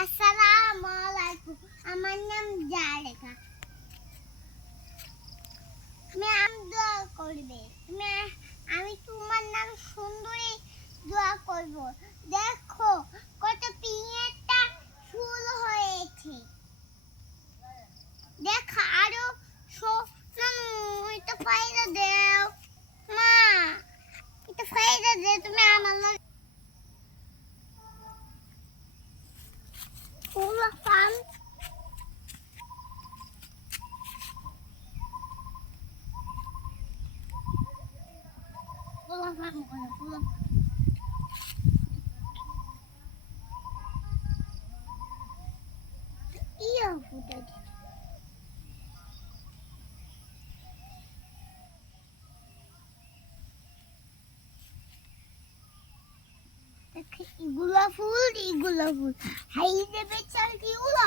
আসসালামু ওয়ালাইকুম আমার নাম জারেখা তুমি আম দোয়া করবে তুমি আমি তোমার নাম সুন্দরী দোয়া করব দেখো ตรงหน้ามันเลยกูรักฟันกูรักฟันกูรักฟันเอี่ยมกูได้ ইগুলা ফুল ইগুলা ফুল। হাই দেবে চাল ইগুলা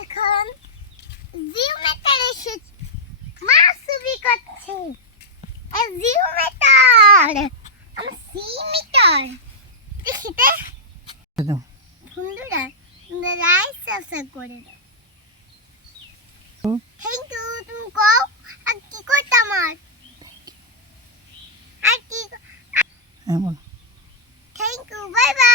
এখন জিও মেটার এসেছে মা ছবি করছে। জিও মেটার আমার সি মিটার দেখিতে বন্ধুরা তোমরা লাইক সাবস্ক্রাইব করে দাও। থ্যাংক ইউ তুমি কও আর কি করতাম আর? Dạ vâng. Thank you. Bye bye.